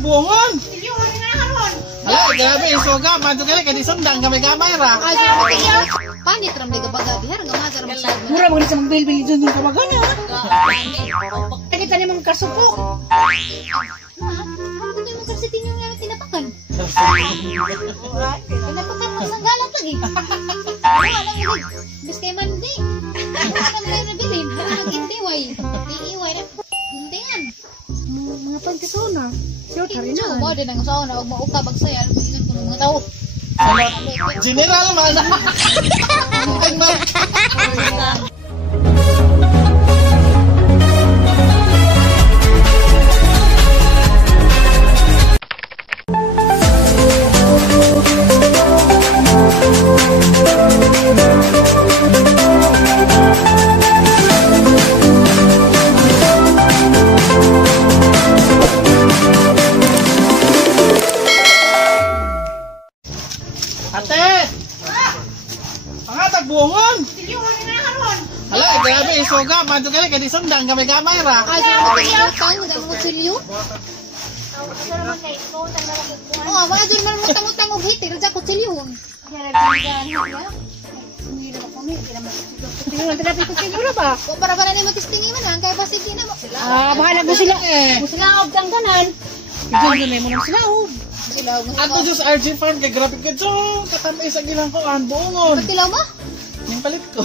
tagbungon. Hala, grabe, isuga. Manto kaya kaya disundang kami gamay ra. Ay, panit ram may kabaga. Dihar nga mazar mo sa Mura mo sa magbil-bil dun yung kamagana. Kita niya mga kasupok. Ito yung karsitin yung nga tinapakan. Tinapakan mo sa galat lagi. Wala lang yun. Bis kay mandi. Wala lang rin nabilin. Wala nag-indiway. Iiway na. Hintingan. Mga pantisona. Siya tari na. Mo din ang usawa na huwag maukab ang saya. Ingat ko ng mga tao. General man. Ay, man. Ate! Pangatag buongon! Hala, grabe, isuga. Manto kaya kaya disundang kami gamay ra. Ay, utang, nag-mutsilyo. Oo, mga dyan man mutang-utang og hitir, dyan kutsilyon. Tingnan natin natin kung siguro ba? O para ba na matistingi man lang, kaya basta di na mo. Bahala mo sila. Mo sila og tangganan. Diyan na mo lang sila og. Sila og Ato just RG Farm kay grabe ka dyan. Katamay sa gilang ko ang buongon. Pagtilaw mo? Yung palit ko.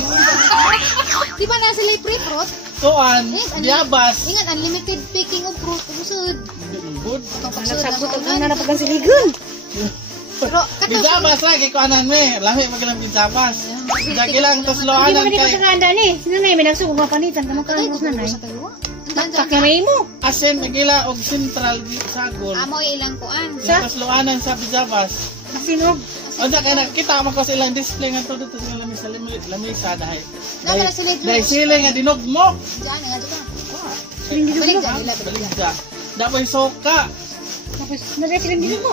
Di ba na sila free fruit? Kuan, biyabas. Ingat, unlimited picking of fruit. Usod. Good. Nagsabot ang nanapagan siligan. Pero, Biyabas lagi ko anan me. Lami magalang biyabas. Dagi lang tos Hindi loanan mo kay. sa kanda ni. Sino na may nagsuko mapanitan ka makangos na nay. Kakimay mo. Asin nagila og central sagol. Amo ilang kuan. Tos loanan sa biyabas. Masinog. Onda kay nakita mo ko sa ilang display nga todo to sa lamisa dahil. Nakala sila Dahil sila nga dinugmo. Diyan, nga dyan. Siling Balik dilog. dyan nila, balik dyan. Baligda. Dapoy soka. Tapos nagay siling dilog mo.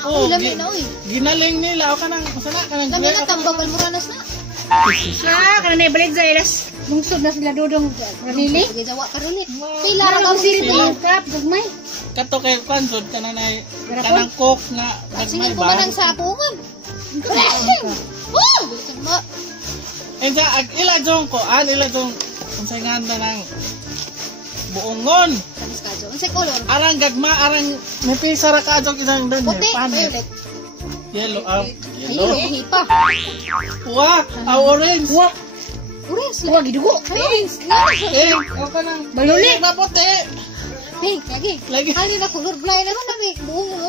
Ako, lami na, uy. Ginaling nila o kanang sana kanang Lami na, tambang balmuranas na. Kana na ibalik sa ilas. Lungsod na sila dudong ranili. Sige, jawa ka rin eh. Lara Pila, ka ragaw siling sila. dilog kap. Dugmay. kato kay pansod kananay kanang cook nga Singin nagmay ko ba. man ang sapungan. Oh! Bilisan mo. And sa ila jong ko ila jong unsay nganda ng buongon. Kamis ka, Jo. Unsay color? Arang gagma arang may pisa ra ka jong isang doon. Puti, Panit. violet. Yellow Ayun, hipa. Wa, orange. Wa. Orange. Wa gidugo. Orange. Eh, o kanang Violet. na puti. Pink, lagi. Lagi. Hali na color blind naman na may buong mo.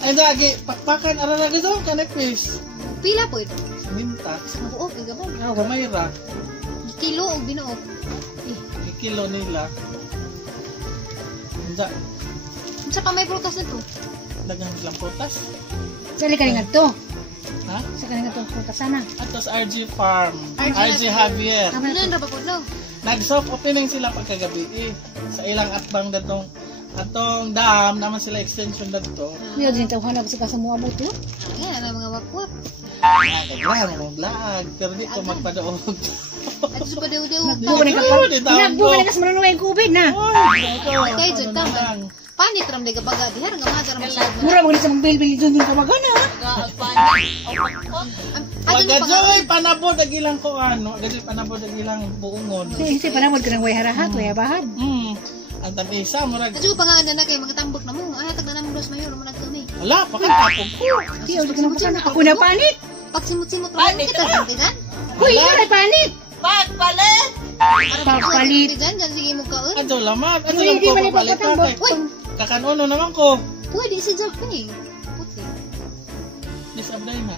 Ay dagi pakpakan ara na dito kanepis. Pila po ito. Minta. Mabuo, gagabon. Gamay ra. Kilo o binuo. Kilo nila. Anda, Sa pa may prutas na to. dagang lang putas. Sali ka nga to. Ha? Sa kanang to puta sana. Atos RG Farm. RG RG Javier. Ano na ba po no? Nag-soft opening sila pagkagabi sa ilang atbang datong atong dam naman sila extension dato. Niyo din taw hanap sa mo abot yo. Yan ang mga wakwak. Naglaag mo vlog pero di ko magpadaog. At sa padaw-daw. Nagbuo ni ka pa. Nagbuo ni ka sa manunuay kubig na. Kay Jud ka man. Panit ram de gabaga dihar nga mazar mo sa. Mura mo ni sa magbil-bil dun yung kamagana. Wagajoy panabod ang ilang ko ano, gajoy panabod ang ilang buongon. Kasi panamod ka ng way harahat, way abahad. Ang tabisa murag Adyo pa nga na kay mga tambok na mo. Ay tag na mo dos mayor mo nagkami. wala pakatapog ko. Tiyo ka na ako na panit. Pag simut-simut ra kita gantigan. Uy, ay panit. Pagpalit. Pagpalit. Diyan sige mo kaon. Adyo laman, adyo Uy, lang di ko man papalit ipapatambok. Uy, kakanono naman ko. pwede si Jack ni. Puti. Disabday na.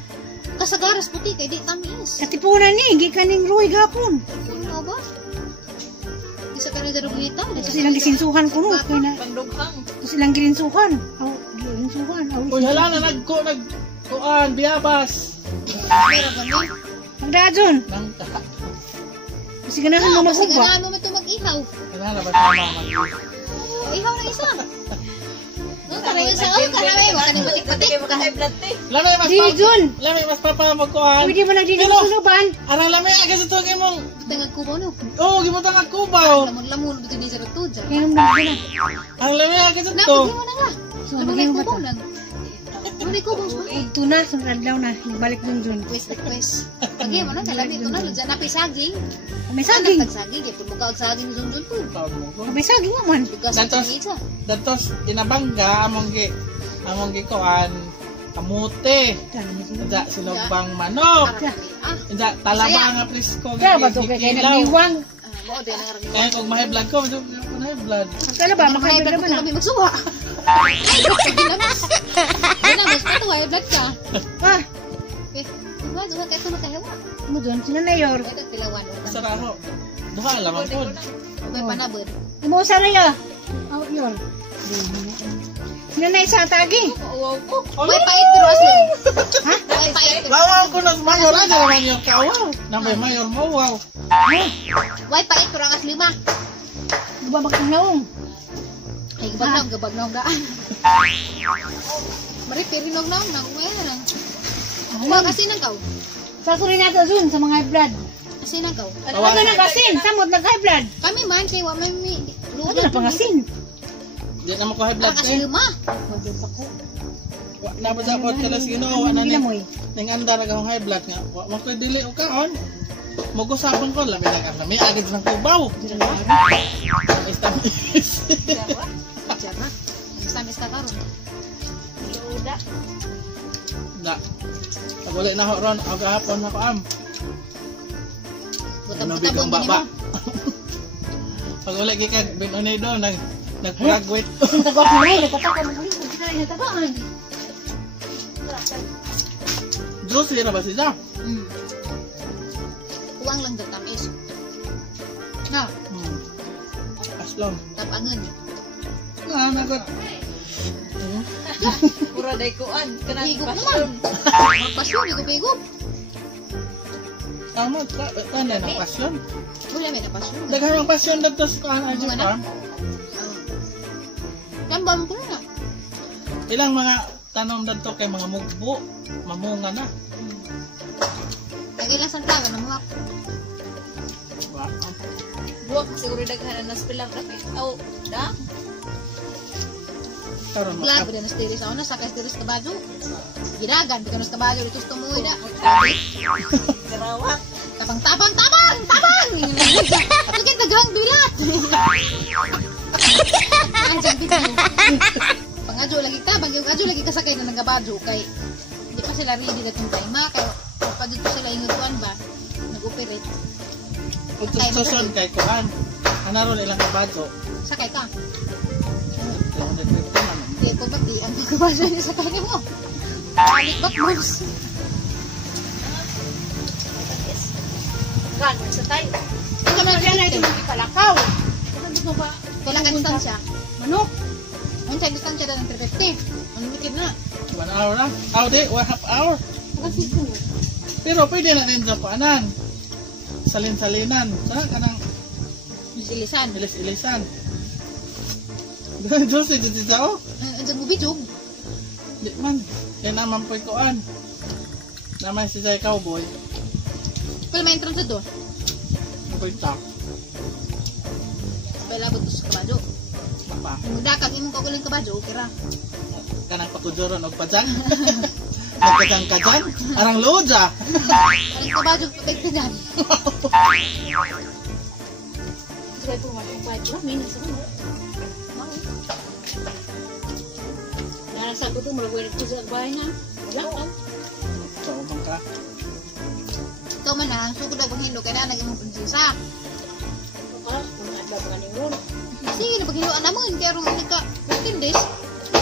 Kasagaras puti kay di tamis. Katipunan ni, gikan ning Roy gapon. Ano ba? Isa ka na daruglita. Tapos ilang gisinsuhan ko no, kaya na. Pandughang. Tapos ilang gilinsuhan. Aw, gilinsuhan. Uy, hala na nagkuan, biyabas. Pero gani. Magdadyon. Nangka. Kasi ganahan mo Kasi magugba. ganahan mo ito mag-ihaw. Kailangan na ba sama mag Ihaw na isa. No, tara yung sa oy, kanamay mo. Kanang batik-batik Matik. Lamay mas Di, Jun. Lamay mas papa magkuhan. Pwede mo na din Pero- ang suluban. Ara lamay agad ito imong. Tengah kubaw no. Oh, gimutang ang kubaw. Lamon-lamon betul ni sa tujar. Kaya nung na. Ang lamay agad Nah, ito. gimana lah? So, Lamon magiging kubaw bata. lang. Lamon kubaw sa. Ito na, sunod adlaw na. Nagbalik Junjun. Request. Bagaimana dalam itu na lujan na pisaging. May saging. Tagsaging ya pun muka saging zung-zung tu. May saging naman. Tugas Datos. sa isa. Datos inabangga among gi kuan kamote. Ada sinugbang manok. Ada talaba nga presko. Kaya ba ito kaya nagliwang? Mo din ang rami. Kaya kung mahay blood ko, mahay blood. Kaya ba, makaibig naman na. Kami magsuwa. Ginamas. Ginamas pa to, ay blood ka. Ah, Eh, duha duha kay kuno kahewa. mo doon, sino na yor? Ito tilawan. Saraho. Duha lamang po. May panabod. Imo sa raya. Out yor. Sino na isa tagi? May pait pero asli. Ha? May pait. Lawaw ko na mayor aja naman yung kawaw. Nambay mayor mo, wow. May pait pero ang asli ma. Gubabak ng naong. Ay gabag na daan. Mari pirinog na nang uyan. Wa kasi nang kaw. Sa ko rin nato Jun, sa mga high blood. Kasi nang kaw. Ano na kasin? Samot nag-high blood. Kami man kay wa may Ano na pangasin? Di naman ko high blood Ang eh. asli ma. Napasapot ka na sino, wala Hindi na ni. mo eh. Ning andar akong high blood nga. Wa mo koy dili o kaon. Mugusapan ko labi na kami agad ng kubaw. Istamis. Jama. Samis ta karon. Uda. Da. Paguli na ho ron, aga hapon na ko am. Ano bigang baba. Paguli kay binunay do nag-graduate. Kung tagak mo na, nagtatakot mo rin. Kung sila natagaan. Juicy na ba siya? Uang lang datamis. Na, Aslong. tapangan. Nagot. Pura day kuan, kanang Higop pasyon. naman. Magpasyon, higop-higop. Tama ka, tanda ng pasyon. Wala may napasyon. Daghan ang pasyon dito sa kaan aja Mga farm. Kambam ko na. Ilang mga tanom dito kay mga mugbo, mamunga na. Lagi lang sa taga ng mga Wow. Buwak siguro daghan na spilang rapi. Oh, da. Karon vlog din na stiris ako na sakay stiris ka badyo. Giragan, di ka nas ka badyo dito sa tumuwi na. Garawak. Tabang! Lagi dagang bilat. Anjang video. Pangadyo lagi ka, pangadyo lagi ka sakay na nagabadyo kay hindi pa sila ready gatong time kay pa dito sila ingutuan ba nag-operate. Susun kay kuan. Anaron ilang kabago. Sakay ka. 250 naman. Di ko pati ang kabadyo niya sa kanya mo. Balik back moves. Kan sa tayo. Ito na Kaya na ito palakaw. kailangan distansya. Manok. Ang sa distansya na ng 350. Ang wicked na. 1 hour lang. Oh, di, 1/2 hour. Kasi ito. Pero pwede na rin sa kuanan. Salin-salinan. Sana ka nang Ilisan. ilis-ilisan. Juicy dito sa oh. Andiyan mo video. Di man. Yan naman po kuan. Naman si Jay Cowboy. Pero may entrance doon. Ano po yung top? Pwede labot sa kabadyo. Mapa. Kung dakat imong kagulang kabadyo, okay ra. Kanang pakujuron o padyan. Nagkatang kadyan. Arang loja. Ang kabadyo patay ka dyan. Kaya ito nga yung 5 minutes. Nasa ko ito, malagwari ko sa bahay na. Wala ko. So, umang ka. Ito man na, ang sugod agong hindo, kaya na naging prinsesa. Mga adlaw pa kaning ron. Sige, napaghindoan naman, kaya rin nagka-15 days.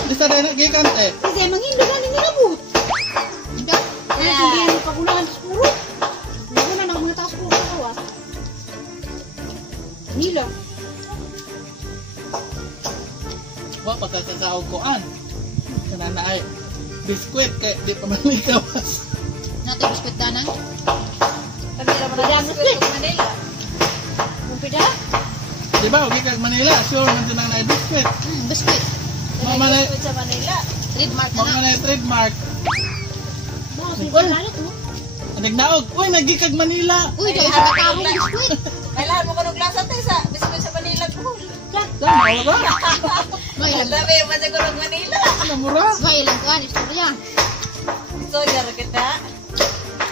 Lista tayo na gigante. Kasi manghindo na nila po. Hindi. Kaya hindi yung kagulangan sa puro. Hindi na mga taas puro sa kawa. Nila. Wa pagkakasaog koan. Kana na ay biskwit kay di pa man ikawas. Natin biskut ka na. Kanila man ang sa Manila. Kumpida? Di ba, ugi kag Manila, sure man tinang na biskwit. Biskut. Mo man ay Sa Manila. Trademark na Mga na. na yung trademark. Mga sigol na ito. Nagnaog. Uy, nagikag Manila. Uy, dahil sa katawang biskuit. Kailangan mo ko nung lasa tayo sa biskuit sa Manila ko. Wala ba? May Ang ilang. dami yung masigurong Manila. Ano mura? May ilang kuhan. Istorya. So, yara kita.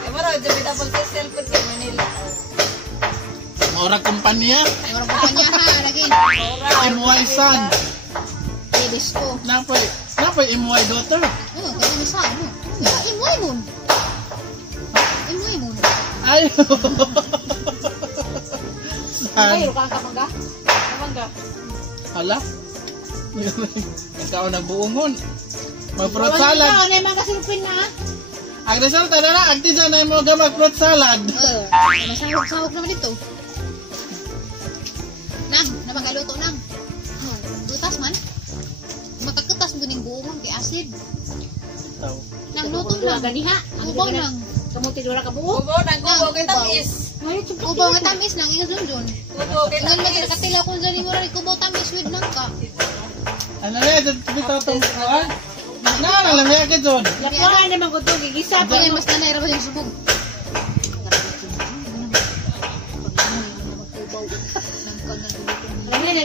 Eh, marami dyan pinapag sa cellphone kay Manila. Mura kumpanya. Orang kumpanya ha. Lagi. MY Sun. Ladies ko. Napay MY daughter. Oh, kaya na sa ano. Imoy mo. Imoy mo. Ay. Ay, San. ka kapag Kamangga. Hala. Ikaw nagbuungon. Mag-fruit salad. Ano yung mga kasilupin na? Ang resulta na lang, ang tisa na mo mag-fruit salad. Masahog-sahog naman ito. Nang, namagaluto nang. Butas man. Makakutas mo din buong kay acid. Nang luto Dua nang. ganiha. Ubaw nang. Kamu tidura ka buo? Kubo, nagkubo kay Tamis. Ngayon, tsukla. Ubaw nga tamis nang ingas dun. Kubo kay Ingan man Tamis. nakatilaw kung dali mo rin kubaw tamis with nang ka. Ano na yun? Bitaw itong kuhaan? Alam ka dyan. Lakuhaan naman ko ito. Gigisa pa. Yan mas nanay ra ba yung subog.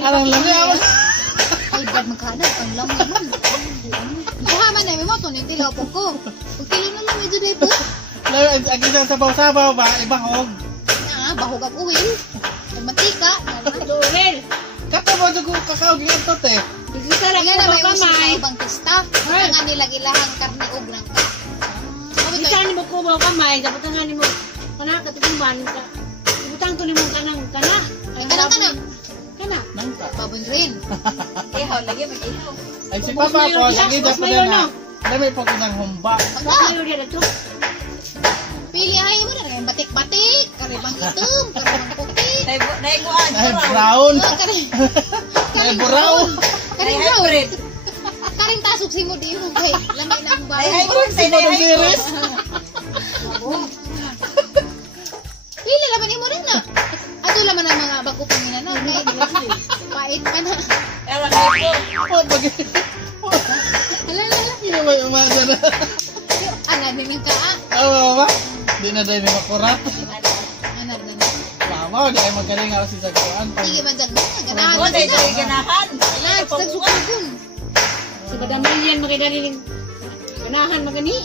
Alam lang yan. Ay, dad magkana, ang lang naman. Kuhaman na, may mo ito, yung tilaw po ko. Pag tilo na lang, medyo day po. Ang isang sabaw-sabaw ba? Ibahog. Bahog ang uwin. Ang mantika. Duel. Kato mo dyan kakao gingatot eh. Gigisa lang Yan na ko may kamay. usaw bang tista. Nga nila gilahang karne og nang ka. Gigisa ni mo kubaw kamay. Dapat nga ni mo. Kana, katikumban ka. Ibutang to ni mo kanang kana. Ang kanang kanang. Kana. Nangka. Babon rin. Ihaw, lagi mag-ihaw. Ay si Papa ko, lagi Mas dapat mayo, na. no? Dami po ko ng humba. Bakit kayo din ito? Pili ay mo na rin. Batik-batik. Karibang itom. Karibang puti. Naikuan. Ay, brown. Karing. Ay, brown. Karing Ay, brown. hybrid. Karing tasok si mo di mo kay. Lamay lang ba? Ay, hybrid. Ay, hybrid. Pili laman mo rin na. Ato laman ang mga bago pangina na. Pait pa na. Pero hypo. Oh, pag... Alala. Hindi ba yung mga dyan? Ana din ka ah. Oo ba? Di na dahil may makurat. Ana na. Mama, di ay magaling ako si Sagawaan. Sige man dyan. Ganahan Ako, na dahil sila. ganahan. Lahat sa sukubon. Sa badamilyan makidaliling. Ganahan magani.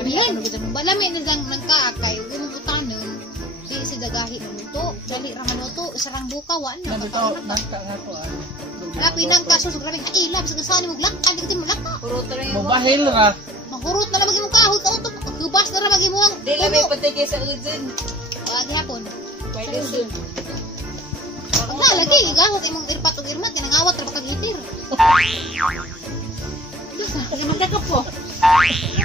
Yan. Balami na dyan ng kaakay. Gumubutanon. Si dagahi ng luto. Dali raman luto. Isarang buka. Wala na. Nandito, nangka nga to. Lapi ng kaso. Grabe ka ilab. Sa kasali mo glak. Kalitin mo laka. Puro to rin yung Mubahil ra. Mahurot na labagi mo kahot. Auto. Hubas na labagi mo ang Di lang may patiki sa udin. Wagi hapon. Pwede sun. Wala lagi. Igahot imong irpat o irmat. Kanangawat. Rapat ang hitir. Kasi magdakap po. Hindi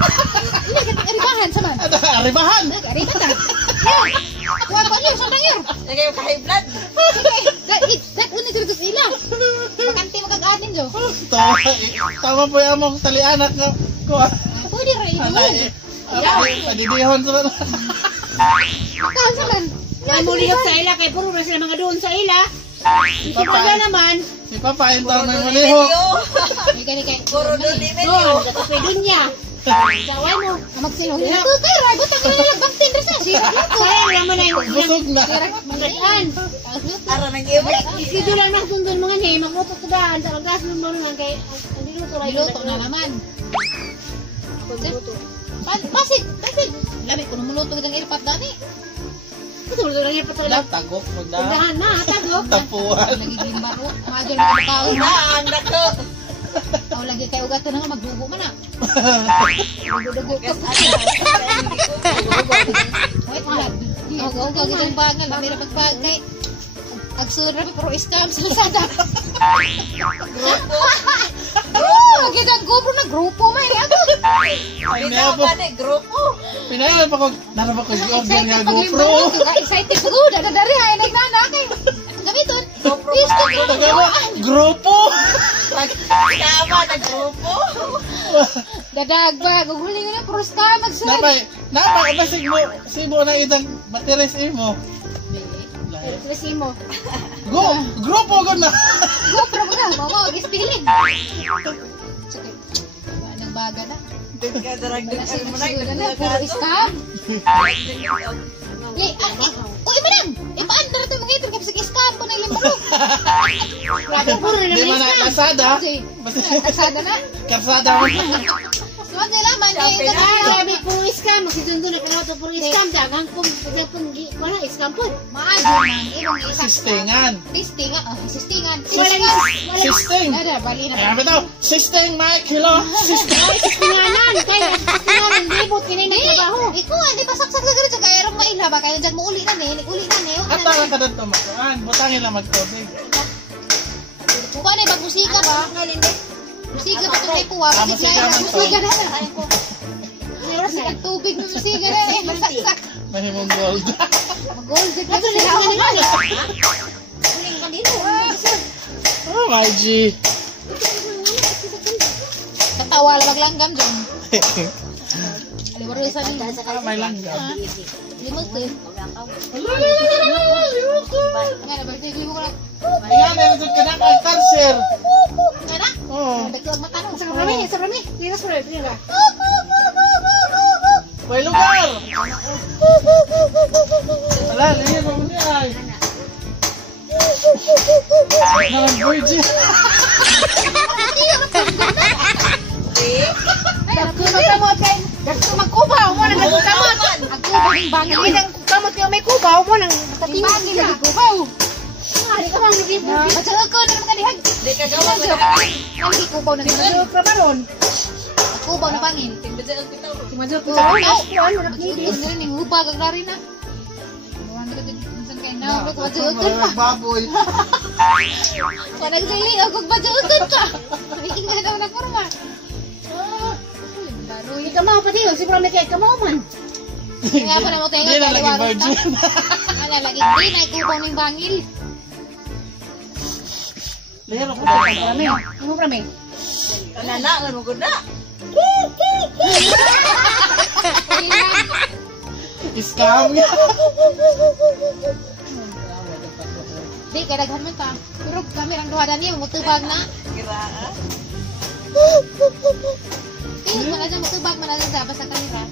ka aribahan sa man. Aribahan! Aribahan ta. Kuha ko niyo. Saan nangyar? Lagay yung ka-high blood. That unit ito ila. Makanti magkaganin jo. Tama po yung among talianak nga. Pwede rin ito. Padidihon sa mga. Kahan sa man. Ay mo lihok sa ila. Kaya puro na sila mga doon sa ila. Si Papa naman. Si Papa, yung taon may malihok. May gani kay. Puro doon ni Doon. Medyo. Katapay doon niya. Saway mo. Magsilong. Ito kay Ray. Butang ka lang. Baktin rin sa. Sira lang ko. Kaya naman na yung Busog na. Magalaan. Ara nang iway. Isidyo lang ng sundon mga ni. Magluto ko daan. Sa lagas mo naman kay. Ang diluto lang. Niluto na naman. Pasig. Labi ko naman luto ng irpat dani. Ito lang yung patulog. Wala, tagok. Wala. Pundahan na. Tagok. Tapuan. Nagiging baro. Magal na tao. Ang nako. Aw lagi kay ugat na nga magdugo man na. Wait lang. Ako gitong bangal, may ra pagpagay. Agsura pero scam sa sada. Lagi kang grupo na grupo may ato. Ay, Binaw po. pa ni grupo. Pinayalan pa ko. Narapa ko yung order nga GoPro. Excited ko dadari ay nagnana kay. Gamiton. Gusto ko. Tagawa. Grupo. Tama na grupo. Dadagba, guguling ko na pero scam magsad. Napay, basig mo. Sibo na itang materes mo. Lahat. Tulisi mo. Grupo ko na. GoPro ko na, mama, mag-spilling. Sige, wala nang baga na. Kadaragdag Kasi mo magsiguro na. na, puro scam. Uy, manang! Ipaandar ito mga ito, kapag scam po na yung limaro. Grabe, puro na Di naman man na islam. kasada. Kasada na. Kasada mo. Suwag nila, man, Sabi na. Sabi, puro scam. Magsidundo na kanato, puro scam. Dagang kung wala, scam po. Maayo man, ibang isa. Sistingan. Sistingan, sistingan. Sisting. Ada, bali na. Kaya bitaw, sisting my kilo. Sisting. Tinganan, kaya tinganan, libot, kinay na trabaho. Ikaw, di pa saksak sa ganito. Kaya rong maila ba? Kaya dyan mo uli na ni. Uli na ni. At ang kadad tumakuan. Butangin lang magtubig. Kung ano, mag-musika ba? Musika pa itong may puwa. Musika man to. Musika na. Meron sa tubig na musika na. Masaksak. Mahimong gold. Mag-golden na sila. Uling ka dito. Oh my G. Tatawa lang maglanggam dyan. Aliwaro isa nila. May langgam. Limot ko yun. Nga na, balik ko lang. Ayan, nandun ka na kay Tarsier. Nga na. Oo. Dagdag matanong. Sa rami. Linas mo rin, pinira. May lugar. Wala, liyan mo niya ay. Nalang virgin. Dagko magkamot kay. Dagko magkubaw mo nang nagkamot. Agkubaw yung bangin. Hindi nang kamot kayo may kubaw mo nang Bangin na. kubaw. Ari ka bang nagibot? Matsaga ko na naman kanihan. Di ka gawa mo na. Hindi kubaw na naman. Ano ka baron? Kubaw na bangin. Tingnan ang kita. Timadyo ko. Oh, Ay, ano Ito na rin, yung upag ang lari na. Buwan ka din, minsan kayo na, magmajuutan pa. Baboy. Panagsili, o kung majuutan ka. Sabihin nga daw na kurma. Hindi ka mau pa diyo, siguro may kaya ka mau man. Kaya pa na mo tayo, Hindi na lagi virgin. Ano, lagi di na ikubaw ng bangil. Liyan ako ba? Rami, ano rami? Kananangan mo ko na. Scam nga. Di, kaya daghan man pa. Pero kami ang duha niya, magtubag na. Kiraan. Tingin mo na dyan, magtubag mo na dyan sa basta kanira.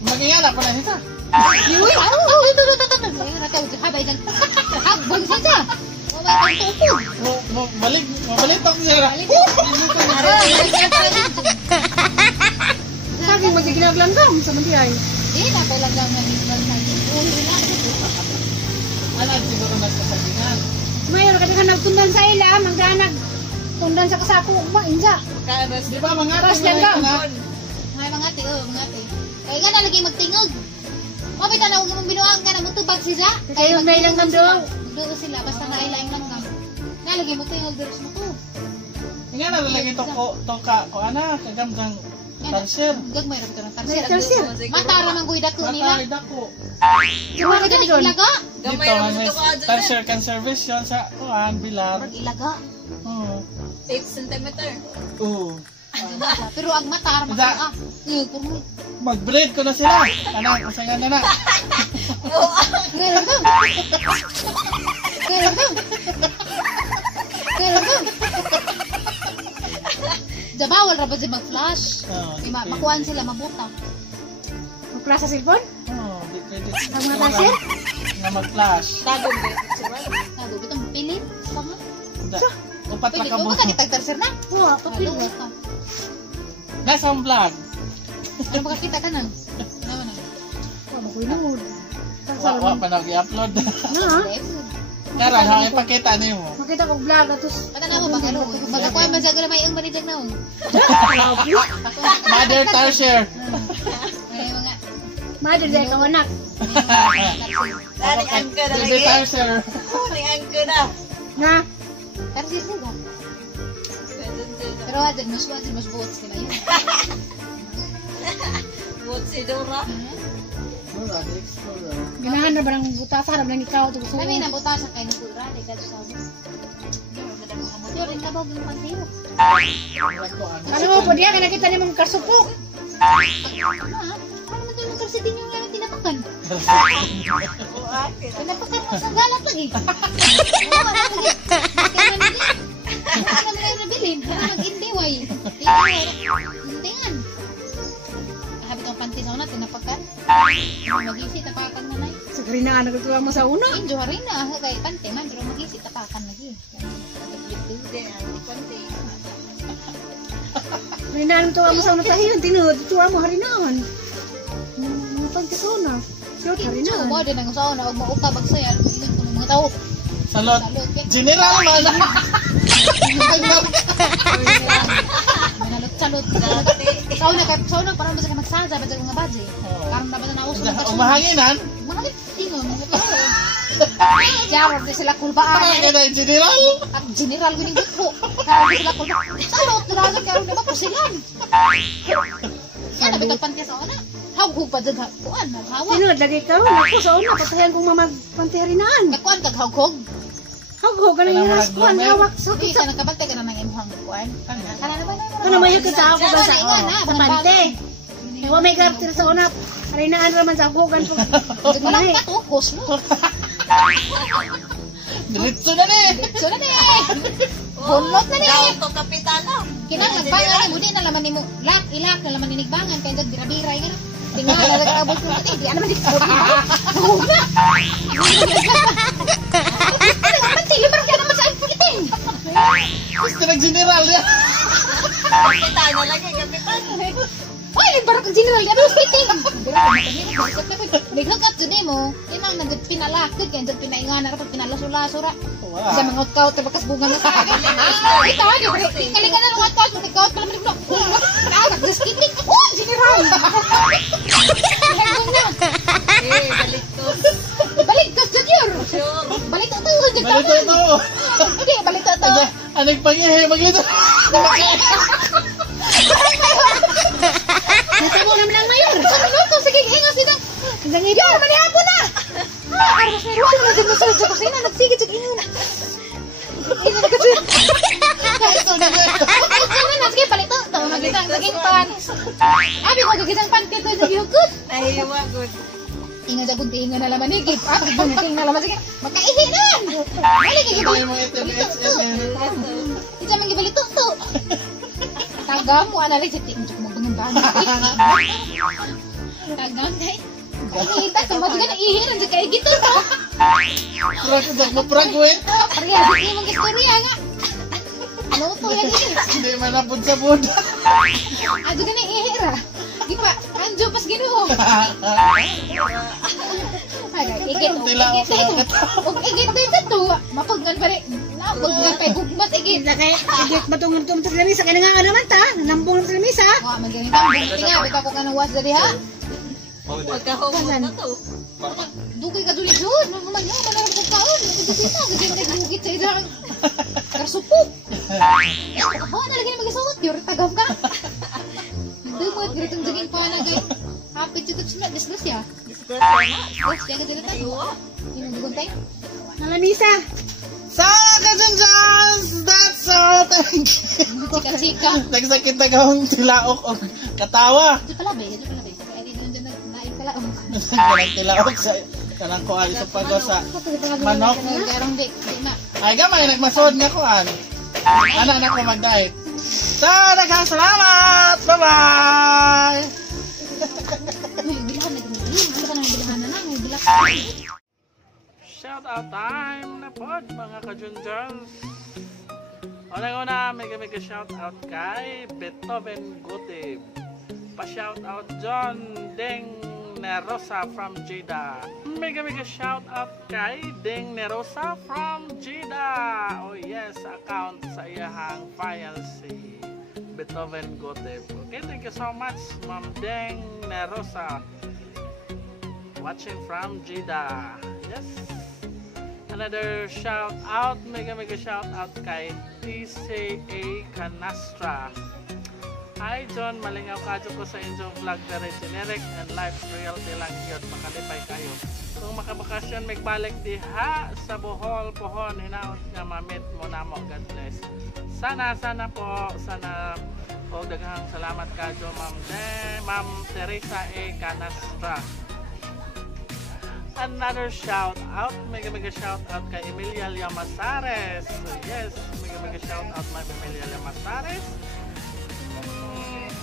Mag-ingat ako na nita. Uy, ito. Ngayon natin, habay dyan. Habang sa dyan. Mabay kang tupo. Mabalik ako sila. Sabi mo di ginaglanggam sa mandiay. Di, napalag lang na nito sa akin. Ulo na. Ano siguro nagsasabihan? Mayor kasi ka nagtundan sa ila, mangganag. Tundan sa kasako mo, inja. Karas. Di ba mga Ras lang ka. May mga ate, mga ate. Kaya nga na lagi magtingog. Mabita na, huwag mong binuang ka na magtubag siya. Kaya yung may langgam daw. Magduo sila, basta nailaing langgam. Nalagay mo tingog, pero mo to. Nga nalalagay to ko ana kagamgang Tarsier. Gagmay ra ito ng May tarsier. tarsier. Matara man guida ko nila. Matay dako. Suma ka dyan ilaga. Gamay Dito na may mo ko adyo. Tarsier conservation sa kuan Bilar. Murag ilaga. Oo. 8 cm. Oo. Pero ang matara man Isa. ka. Pero Mag-breed ko na sila. Ano, kasangan na na. Kailan ba? Kailan ba? Kailan ba? Bawal ra ba siya mag-flash? Oo. Di ba, makuhaan sila mabuta. Magklase sa cellphone? Oo, di pwede. Ang mga tarsier? Nga mag-flash. Tagong ba? Sabi, bitong pilit. Sama. Upat na Pilit ka mo mo. ba kitag sir na? Oo, kapil. Ano ka? Nasa ang vlog. Ano ba kita ka nang? Ano na? Oo, makulood. Wa pa nag-i-upload. Na, Karon, ha, ipakita niyo mo. makita ko vlog atos. Pata na mo ba ano? Magkakuha man sa galamay ang manijag na oh. Mother Tarsier. Ay mga Mother day ka anak. Nani ang ka na Baby lagi. Tarsier. Nani ang ka na. Na, tarsis nila. Pero wajad mas buot sila yun. Buot si Dora. ganahan na barang buta sa harap lang ikaw ito gusto Kami mo. nabuta sa kain pura, di ka sa mo. Yo rin ka ba yung pantiyo? Ano mo po diya, kaya nakita niya mong karsupok. Ano man din yung kalsitin yung yan tinapa? tinapakan. O akin. Tinapakan mo sa galat lagi. Wala lagi. Kaya man din. Ano naman yung nabilin? Para mag-indiway. Intingan. Habit ang panty sa una, tinapakan. Mag-isi, tapakan mo na eh. Sa karinaan, nagtutuwa mo sa una. Injo rin na. Kaya panty man, pero mag-isi, tapakan lagi. Hindi, ano, konti. Karinaan, tuwa mo sa una tahiyon. Tinutuwa mo harinaan. Mga pagkasuna. Siyot, Injo, harinaan. mo din ang usaw na huwag mautabag sa'yo. Alam mo, ingat ko ng mga tao. Salot. Salot, kaya. General man. Manalot-salot. Sauna parang basta ka magsaza, basta mga badge. Parang dapat na nauso ng kasuna. Umahanginan. Mahalik, sino? Mga tao. Jarod di sila kulbaan. Parang ka na yung general. Ang general ko ng grupo. Kaya di sila kulbaan. Salot, tulagan karon na ba pusilan? Yan, nabit ang panty sa una. Hawg-hug pa dyan. Kuan, naghawa. Sino, lagi ka ron. Ako sa una, patayan kong mamagpanti harinaan. Nagkuan, kaghawg-hug. Hawag ka na yung haskuhan. Hawak sa Hindi, ka nagkabantay ka na ng imuhang kuan. Kana na ba na? Ano may yung kita ako ba sa pante? Ewa may garter sa una. Harinaan raman sa hugan ko. Walang patukos mo. Diretso na ni. So na ni. Bunlot na ni. Daw to kapitano. Kinang nagbangan ni mo din na laman nimo. Ilak na laman ni nigbangan kay bira-bira nga. Tingnan na nagabot ko kay di ano man dito. Hug na. Pati libar ka naman sa iting. Gusto nag-general yan. Kapitano lagi, kapitano. Why libar ka general ka sa iting. Biglag at today mo, imang nagpinalakid kay jud pinaingan ra pag pinalasula-sura. Sa mga outcout bakas bunga na sa akin. Ay tayo, kalingan na ng outcout, outcout pala mo. Nag-skipping. Oh, general. Baliktos. Balik ka junior. Sure. Balik to jud Balito ito. Hindi, balik to. Anong pangihe, maglito. Natamo naman ang mayor. Ano to? Sige, hingas din ang... Nangidyo. Yan, manihapo na! Aras may ruwan na din mo sa kusina. Nagsigit sa inyo na. Inyo na kasi. Ito na nga. Sige, balik to. Ito, magitang naging pan. Abi ko, gagitang pan kito sa yugot. Nahiwa, good. Inga sa bunti, inga na laman higit. Pag bunting na laman, sige. Magkaihi na! Balik, Ito igibalik. yung mga ito. Ito, magibalik to. Taga mo, analay sa tingin ko magbangan. Tagang kay. Kita sa mga na ihiran sa kay gito to. Mapragwit. Parehas ni mong istorya nga. Ano to yan ini? Hindi manapod sa buda. Ado ka na ihira. Di ba? Anjo pas Ginoo. Aga, igit. Igit din sa to. Mapaggan pa rin. Napaggan pa gugmat igit. Kaya, igit matungan ito sa lamisa. Kaya nga naman ta. Nambong sa lamisa. Wa magaling ka. Tinga, bita ko ka ng was dari ha. Pagkahumot na to. Dugay ka duli jud. Mamman yo, malaram ko kaon. Nagdugita, gagawin ka dugit sa idang. Karsupok. Ako na lagi na magasuot. Yuri tagam ka. Dumot, giritong jaging pa na gay. Hapit jud sila. Disgust ya. Disgrasya na. Disgust ya. Gagawin ka. Nahiwa. Yung duguntay. Ang lamisa. Sa kajanjans, that's all. Thank you. Chika-chika. Nagsakit na gawang tilaok o katawa. Ito pala ba? Ito pala ba? Kaya di doon nain pala. Nagkalang tilaok sa kanang kuhan sa pagwa sa manok. Garong di. Di ma. Ay gamay, nagmasod nga kuhan. Ano anak ko mag-diet. So, daghang salamat! Bye-bye! May bilahan na ganun. Ano ka nang bilahan na lang? May bilahan. Shout out time na pod mga kajunjans. Unang-una, may shout out kay Beethoven Gotib. Pa-shout out John Deng Nerosa from Jeddah. Mega shout out kay Deng Nerosa from Jeddah. Oh yes, account sa iyahang file si Beethoven Gotib. Okay, thank you so much Ma'am Deng Nerosa. Watching from Jeddah. Yes. Another shout out, mega shout out kay TCA Canastra. Hi John, malingaw kadyo ko sa inyong vlog very generic and life reality lang yun. Makalipay kayo. Kung makabakasyon, magbalik diha sa Bohol, Pohon, hinaot nga mamit mo na mo. God bless. Sana po, o daghang salamat kadyo Ma'am Teresa A. Canastra. Another shout out, mega shout out kay Emilia Llamazares. Yes, mega shout out my Emilia Llamazares.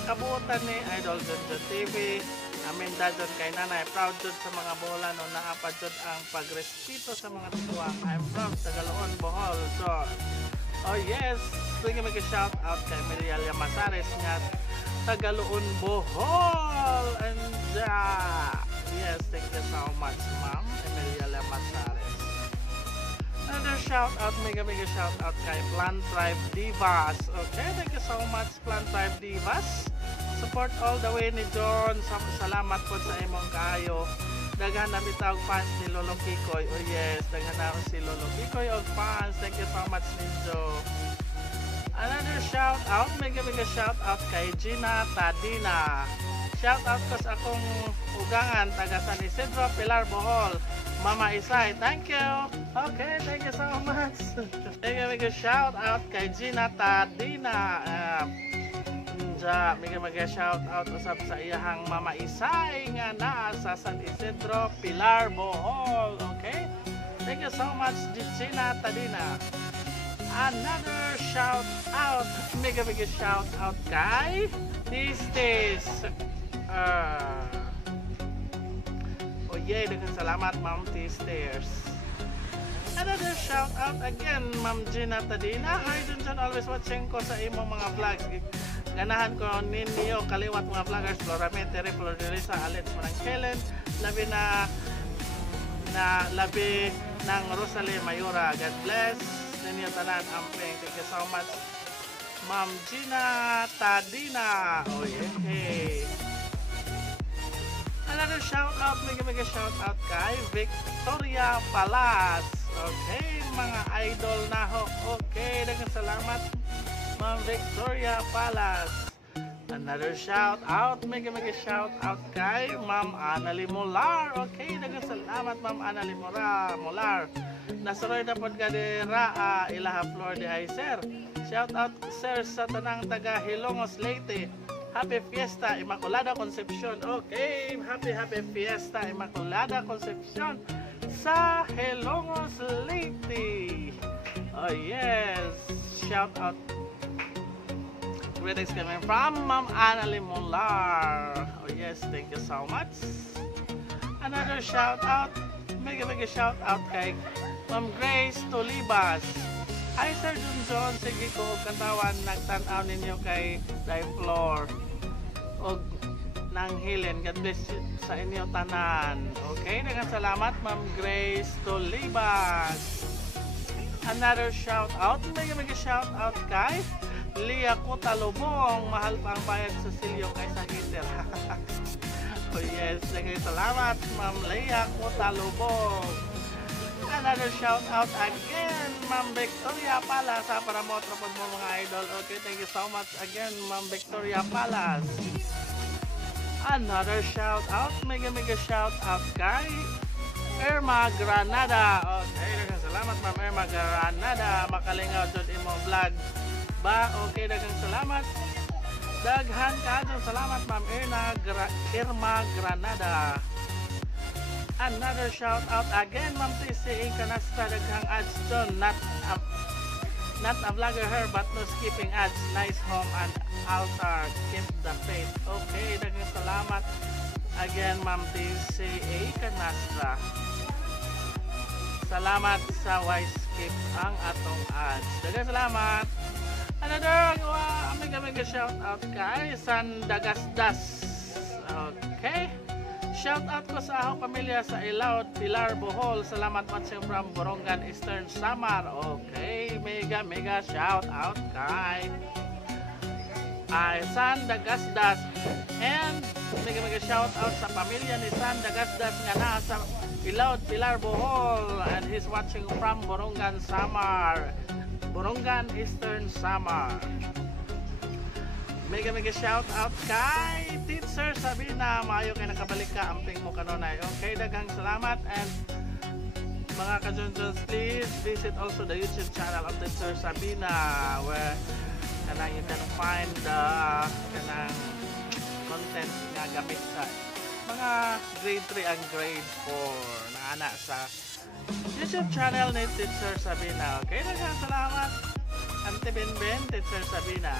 Kabuotan ni Idol Junjun TV. Amin dadyon kay nanay. Proud jud sa mga bola no naapad jud ang pagrespeto sa mga tuwang. I'm from Tagaloon, Bohol. So, oh yes, mega shout out kay Emilia Llamazares nga Tagaloon, Bohol. And yes, thank you so much, Ma'am Emilia Llamazares. Another shout out, mega shout out kay Plant Tribe Divas. Okay, thank you so much, Plant Tribe Divas. Support all the way ni John. Salamat po sa imong kaayo. Daghan na bitag fans ni Lolo Kikoy. Oh yes, daghan na si Lolo Kikoy og fans. Thank you so much, Ninjo. Another shout out, mega shout out kay Gina Tadina. Shout out ko sa akong ugangan taga San Isidro, Pilar, Bohol. Mama Isay, thank you. Okay, thank you so much. Mega shout out kay Gina Tadina. Mega shout out usab sa iyahang Mama Isay nga naa sa San Isidro, Pilar, Bohol. Okay? Thank you so much, Gina Tadina. Another shout out, mega shout out kay Tistis. Oh yeah, daghang salamat, Ma'am Tistis. Another shout out again, Ma'am Gina Tadina. Hi, Junjun, always watching ko sa imong mga vlogs. Ganahan ko ninyo kaliwat mga vloggers, Floramente, Flor de Risa, Alex Manang Kellen, labi ng Rosalie Mayura. God bless ninyo tanan, amping. Thank you so much, Ma'am Gina Tadina. Oh yeah. Another shout out, mega shout out kay Victoria Palas. Okay, mga idol na ho. Okay, daghang salamat, Ma'am Victoria Palas. Another shout out, mega shout out kay Ma'am Annalie Molar. Okay, daghang salamat, Ma'am Annalie Molar. Nasuroy na pod kadira ilaha Flor de Sir. Shout out sir sa tanang taga Hilongos, Leyte. Happy Fiesta Immaculada Concepcion. Okay, happy Fiesta Immaculada Concepcion sa Hilongos, Leyte. Oh yes, shout out. Greetings coming from Ma'am Annalie Molar. Oh yes, thank you so much. Another shout out, mega shout out kay Ma'am Grace Tolibas. Hi Sir Junjun, sige ko katawan nagtanaw ninyo kay Dai Floor og nang Helen. God bless sa inyo tanan. Okay, daghang salamat, Ma'am Grace Tolibas. Another shout out, mega shout out kay Lia Cotalubong. Mahal pa ang bayad sa silyo kaysa heater. Oh yes, daghang salamat, Ma'am Lia Cotalubong. Another shout out again, Ma'am Victoria Palas. Para mo trapod mo mga idol. Okay, thank you so much again, Ma'am Victoria Palas. Another shout out, mega shout out kay Irma Granada. Okay, daghang salamat, Ma'am Irma Granada. Makalingaw jud imo vlog ba? Okay, daghang salamat. Daghan kaadtong salamat, Ma'am Irma Granada. Another shout out again, Ma'am TCA Canasta. Daghang ads dyan. Not a vlogger her, but no skipping ads. Nice home and altar. Keep the faith. Okay, daghang salamat again, Ma'am TCA Canasta. Salamat sa wise skip ang atong ads. Daghang salamat. Another mega shout out kay San Dagasdas. Okay. Shout out ko sa akong pamilya sa Ilaud, Pilar, Bohol. Salamat watching from Borongan, Eastern Samar. Okay, mega shout out kay San Dagasdas. And mega shout out sa pamilya ni San Dagasdas nga nasa Ilaud, Pilar, Bohol. And he's watching from Borongan, Samar. Borongan, Eastern Samar. Mega shout out kay Teacher Sabina. Maayo kay nakabalik ka, amping mo kanunay. Okay, daghang salamat. And mga ka-Junjuns, please visit also the YouTube channel of Teacher Sabina, where you can find the kanang content nga gamit sa mga grade 3 ang grade 4 na anak sa YouTube channel ni Teacher Sabina. Okay, daghang salamat Auntie Benben, Teacher Sabina.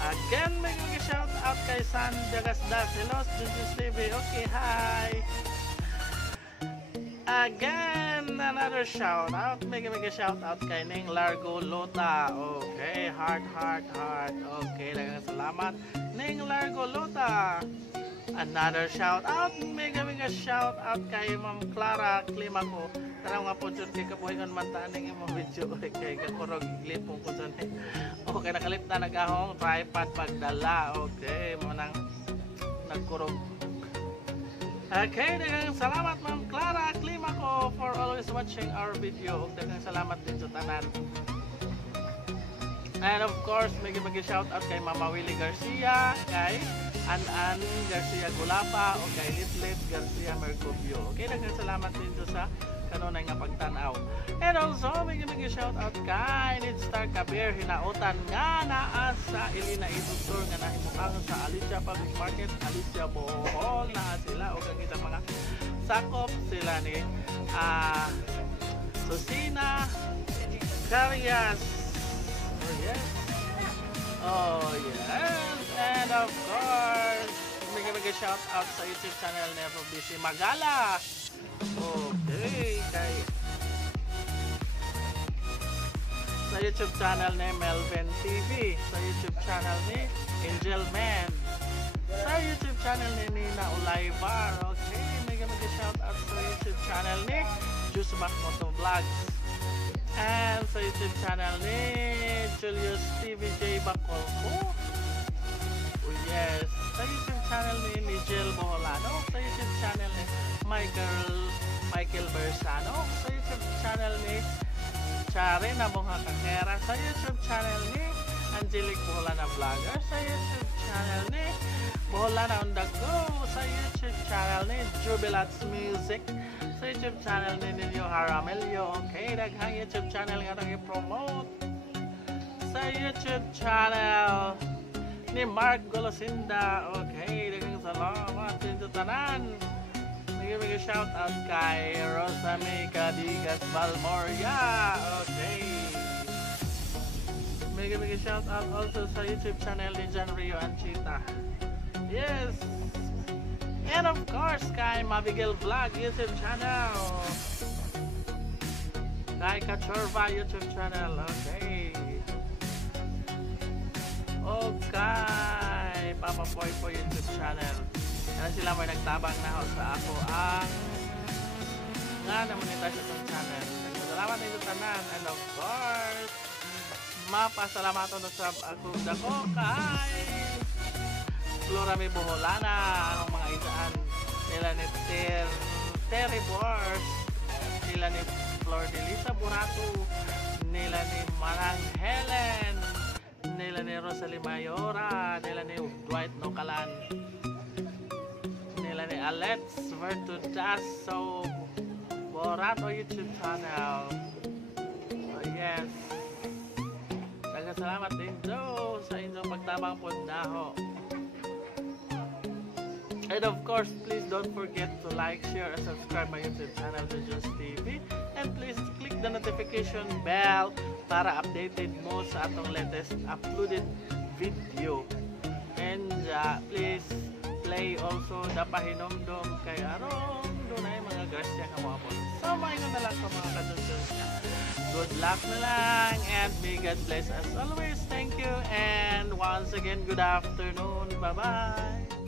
Again, may shout out kay San Jagasdas. Hello, Junjus TV. Okay, hi. Again, another shout out. May shout out kay Ning Largo Lota. Okay, heart. Okay, daghang salamat Ning Largo Lota. Another shout out. May shout out kay Ma'am Clara Climaco. Tara nga po dyan kay kabuhingon man taaning imong video kay kakurog lipong ko dyan. Okay, nakalip na nagahong tripod pagdala. Okay, mo nang nagkurog. Okay, daghang salamat Ma'am Clara Climaco for always watching our video. Daghang salamat din sa tanan. And of course, may shout out kay Mama Willie Garcia, kay An Garcia Gulapa, o kay Litlit Garcia Mercubio. Okay, daghang salamat din sa kanunay nga pagtanaw. And also, may shout out kay Nidstar Kabir, hinautan nga naa sa Ilina Editor nga nahimukang sa Alicia Public Market, Alicia Bohol na sila o kakita mga sakop sila ni Susina Carias. Oh yes, and of course, may shout out sa YouTube channel ni Robisi Magala. Okay, kay sa YouTube channel ni Melvin TV, sa YouTube channel ni Angel Man, sa YouTube channel ni Nina Olaivar. Okay, may shout out sa YouTube channel ni Juice Moto Vlogs, and sa YouTube channel ni Julius TVJ Bacolco. Oh yes, sa YouTube channel ni Nigel Boholano, sa YouTube channel ni Michael Bersano, sa YouTube channel ni Chare na Bongha Kakera, sa YouTube channel ni Angelic Boholana Vlogger, sa YouTube channel ni Boholana on the Go, sa YouTube channel ni Jubilats Music, sa YouTube channel ni Nino Haramelio. Okay, daghang YouTube channel nga nag-promote. Sa YouTube channel ni Mark Golosinda. Okay, daghang salamat din sa tanan. May shout out kay Rosame Cadigas Balmoria. Okay. May shout out also sa YouTube channel ni John Rio Anchita. Yes. And of course, kay Mabigel Vlog YouTube channel. Kay Kachorva YouTube channel. Okay. Okay. Papa Poy po YouTube channel. Yan sila may nagtabang na sa ako ang nga na-monetize itong channel. Salamat nito tanan. And of course, mapasalamat na sa akong dako kay Flora May Boholana, ang mga isaan nila ni Terry Bors, nila ni Flor de Lisa Burato, nila ni Manang Helen, nila ni Rosalie Mayora, nila ni Dwight Nocalan, nila ni Alex Vertudaso Borato YouTube channel. Oh yes, salamat din sa inyong pagtabang po daho. And of course, please don't forget to like, share, and subscribe my YouTube channel, Junjus TV. And please click the notification bell para updated mo sa atong latest uploaded video. And please play also the pahinomdom kay Arong. Doon ay mga grasya nga mo po. So, maingon na lang sa mga kadunsos niya. Good luck na lang and may God bless as always. Thank you and once again, good afternoon. Bye-bye.